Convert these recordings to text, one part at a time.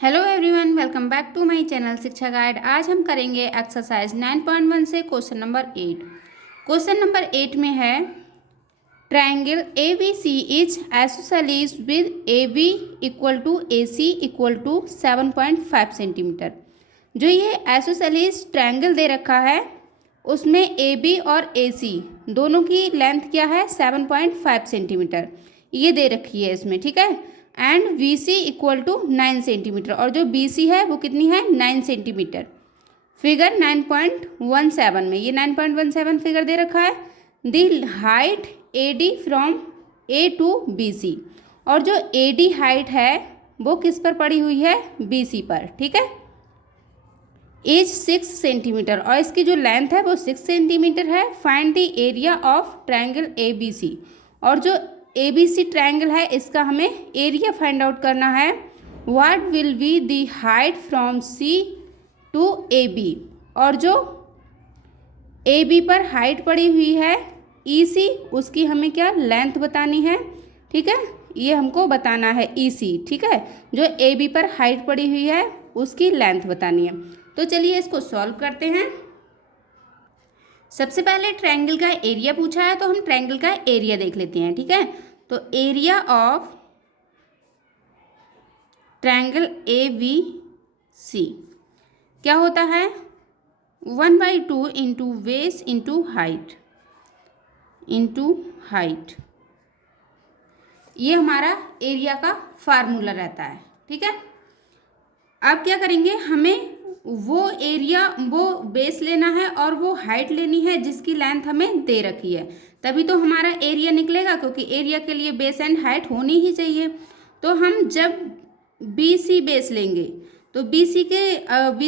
Hello everyone, welcome back to my channel Shiksha guide. आज हम करेंगे एक्सरसाइज 9.1 से क्वेश्चन नंबर 8। क्वेश्चन नंबर 8 में है triangle A B C is isosceles with A B equal to A C equal to 7.5 centimetre. जो ये isosceles triangle दे रखा है उसमें ए बी और ए सी दोनों की लेंथ क्या है 7.5 सेंटीमीटर ये दे रखी है इसमें, ठीक है। And B C equal to 9 centimetre और जो बी सी है वो कितनी है 9 सेंटीमीटर। फिगर 9.17 में ये 9.17 फिगर दे रखा है। The height A D from A to B C और जो ए डी हाइट है वो किस पर पड़ी हुई है बी सी पर, ठीक है। इज 6 सेंटीमीटर और इसकी जो लेंथ है वो 6 सेंटीमीटर है। Find the area of triangle A B C और जो ए बी सी ट्रायंगल है इसका हमें एरिया फाइंड आउट करना है। What will be the height from C to A B और जो ए बी पर हाइट पड़ी हुई है ई सी उसकी हमें क्या लेंथ बतानी है, ठीक है। ये हमको बताना है ई सी, ठीक है। जो ए बी पर हाइट पड़ी हुई है उसकी लेंथ बतानी है। तो चलिए इसको सॉल्व करते हैं। सबसे पहले ट्रायंगल का एरिया पूछा है तो हम ट्रायंगल का एरिया देख लेते हैं, ठीक है। तो area of triangle A B C क्या होता है 1/2 इंटू बेस इंटू हाइट। ये हमारा एरिया का फार्मूला रहता है, ठीक है। अब क्या करेंगे, हमें वो एरिया वो बेस लेना है और वो हाइट लेनी है जिसकी लेंथ हमें दे रखी है, तभी तो हमारा एरिया निकलेगा, क्योंकि एरिया के लिए बेस एंड हाइट होनी ही चाहिए। तो हम जब बी सी बेस लेंगे तो बी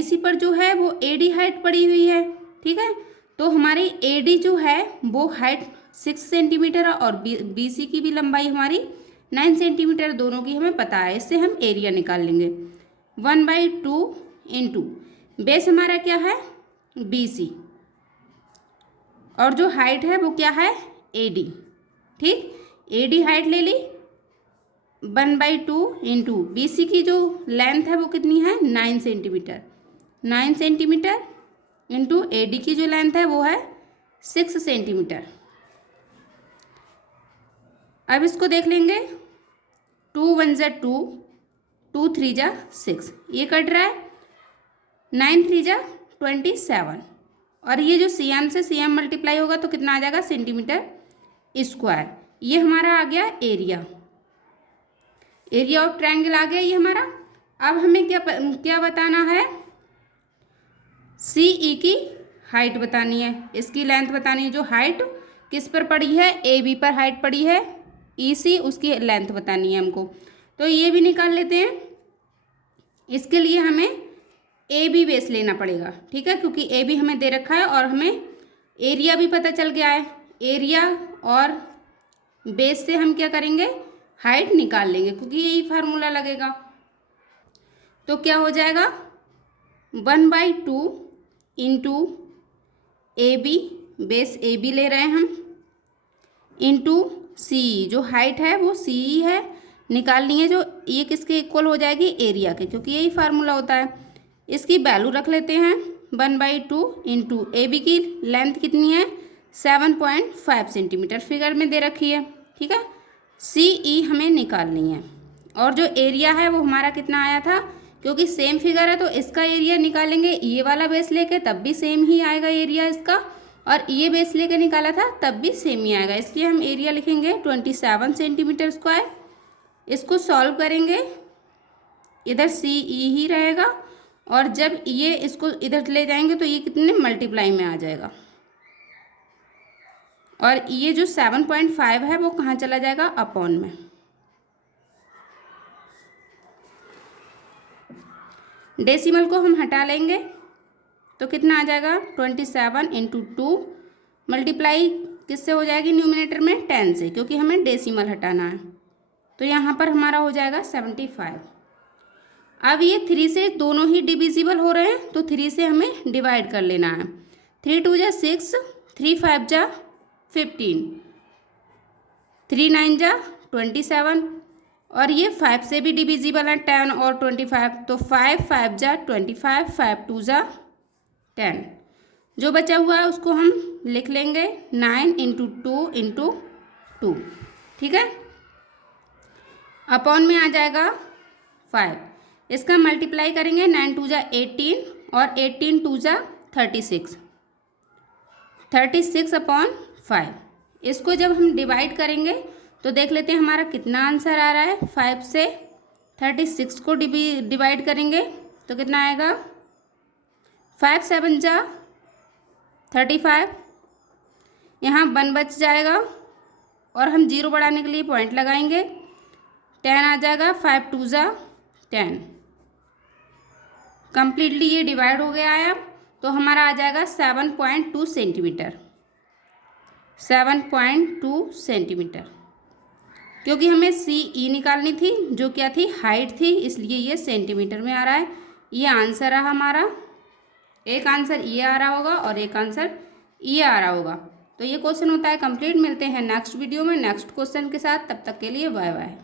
सी पर जो है वो ए डी हाइट पड़ी हुई है, ठीक है। तो हमारी ए डी जो है वो हाइट 6 सेंटीमीटर है और बी सी की भी लंबाई हमारी 9 सेंटीमीटर, दोनों की हमें पता है। इससे हम एरिया निकाल लेंगे 1/2 इंटू बेस हमारा क्या है बी सी और जो हाइट है वो क्या है ए डी, ठीक। ए डी हाइट ले ली 1/2 इंटू बी सी की जो लेंथ है वो कितनी है 9 सेंटीमीटर इंटू ए डी की जो लेंथ है वो है 6 सेंटीमीटर। अब इसको देख लेंगे 2 1 जा 2, 2 3 जा 6, ये कट रहा है 9 3 जा 27 और ये जो सी एम से सी एम मल्टीप्लाई होगा तो कितना आ जाएगा सेंटीमीटर स्क्वायर। ये हमारा आ गया एरिया ऑफ ट्रायंगल आ गया ये हमारा। अब हमें क्या बताना है, सी ई की हाइट बतानी है, इसकी लेंथ बतानी है। जो हाइट किस पर पड़ी है ए बी पर हाइट पड़ी है ई सी, उसकी लेंथ बतानी है हमको। तो ये भी निकाल लेते हैं। इसके लिए हमें ए बी बेस लेना पड़ेगा, ठीक है, क्योंकि ए बी हमें दे रखा है और हमें एरिया भी पता चल गया है। एरिया और बेस से हम क्या करेंगे हाइट निकाल लेंगे, क्योंकि यही फार्मूला लगेगा। तो क्या हो जाएगा 1/2 into A B, base A B ले रहे हैं हम, इंटू सी जो हाइट है वो सी है निकालनी है, जो ये किसके इक्वल हो जाएगी एरिया के, क्योंकि यही फार्मूला होता है। इसकी वैल्यू रख लेते हैं 1/2 इंटू ए बी की लेंथ कितनी है 7.5 सेंटीमीटर फिगर में दे रखी है, ठीक है। सी ई हमें निकालनी है और जो एरिया है वो हमारा कितना आया था, क्योंकि सेम फिगर है तो इसका एरिया निकालेंगे ये वाला बेस लेके तब भी सेम ही आएगा एरिया इसका, और ये बेस लेके निकाला था तब भी सेम ही आएगा। इसलिए हम एरिया लिखेंगे 27 सेंटीमीटर स्क्वायर। इसको सॉल्व करेंगे, इधर सी ई ही रहेगा और जब ये इसको इधर ले जाएंगे तो ये कितने मल्टीप्लाई में आ जाएगा और ये जो 7.5 है वो कहाँ चला जाएगा अपॉन में। डेसिमल को हम हटा लेंगे तो कितना आ जाएगा 27 इंटू 2 मल्टीप्लाई किससे हो जाएगी न्यूमिनेटर में 10 से, क्योंकि हमें डेसिमल हटाना है। तो यहाँ पर हमारा हो जाएगा 75। अब ये 3 से दोनों ही डिविजिबल हो रहे हैं तो 3 से हमें डिवाइड कर लेना है। 3 2 जा 6, 3 5 जा 15, 3 9 जा 27 और ये 5 से भी डिविजिबल है 10 और 25, तो 5 5 जा 25, 5 2 जा 10। जो बचा हुआ है उसको हम लिख लेंगे 9 इंटू 2 इंटू 2, ठीक है। अपॉन में आ जाएगा 5, इसका मल्टीप्लाई करेंगे 9 2 जा 18 और 18 2 जा 36, 36 अपॉन 5। इसको जब हम डिवाइड करेंगे तो देख लेते हैं हमारा कितना आंसर आ रहा है। 5 से 36 को डिवाइड करेंगे तो कितना आएगा, 5 7 जा 35, यहाँ 1 बच जाएगा और हम 0 बढ़ाने के लिए पॉइंट लगाएंगे, 10 आ जाएगा, 5 2 जा 10। कंप्लीटली ये डिवाइड हो गया है। अब तो हमारा आ जाएगा 7.2 सेंटीमीटर, 7.2 सेंटीमीटर, क्योंकि हमें CE निकालनी थी जो क्या थी, हाइट थी, इसलिए ये सेंटीमीटर में आ रहा है। ये आंसर रहा हमारा। एक आंसर ये आ रहा होगा और एक आंसर ये आ रहा होगा। तो ये क्वेश्चन होता है कंप्लीट। मिलते हैं नेक्स्ट वीडियो में नेक्स्ट क्वेश्चन के साथ, तब तक के लिए बाय बाय।